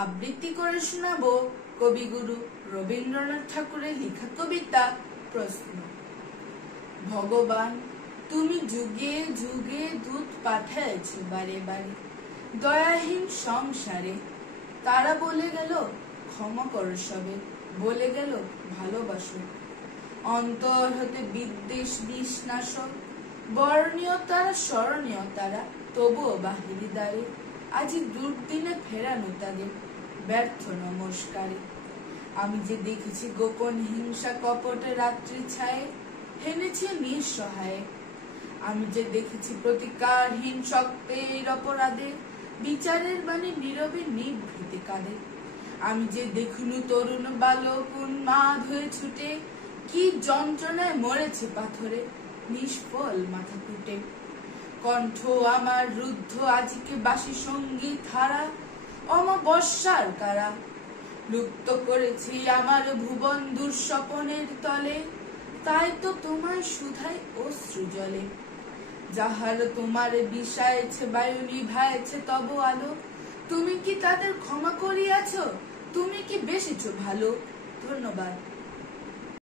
আবৃত্তি করে শোনাবো কবিগুরু রবীন্দ্রনাথ ঠাকুরের লেখা কবিতা প্রশ্ন। ভগবান, তুমি যুগে যুগে দূত পাঠাইছ বারে বারে দয়াহীন সংসারে। তারা বলে গেল ক্ষমা করো সবে, বলে গেল ভালোবাসো। অন্তর হতে বিদ্বেষ বিষ নাশক, বর্ণীয় তারা স্মরণীয় তারা, তবুও বাহিরি দ্বারে আজি দুর্দিনে ফেরানো তাদের ব্যর্থ নমস্কারে। আমি যে দেখেছি গোপন হিংসা কপটে রাত্রি ছায়ে, হেনেছি নিঃসহায়ে। আমি যে দেখেছি প্রতিকারহীন শক্তের অপরাধে, বিচারের বাণী নীরবে নিভৃতে কাঁদে। আমি যে দেখুনু তরুণ বালক উন্মাদ হয়ে ছুটে, কি যন্ত্রণায় মরেছে পাথরে নিষ্ফল মাথা ফুটে। কণ্ঠ আমার রুদ্ধ আজিকে বাসি সঙ্গীত ধারা, অমাবস্যার কারা। লুপ্ত করেছি আমার ভুবন দুঃস্বপনের তলে, তাই তো তোমার সুধাই অশ্রু জলে। যাহার তোমার বিষায়েছে বায়ু নিভায়েছে তব আলো, তুমি কি তাদের ক্ষমা করিয়াছ? তুমি কি বেসেছ ভালো? ধন্যবাদ।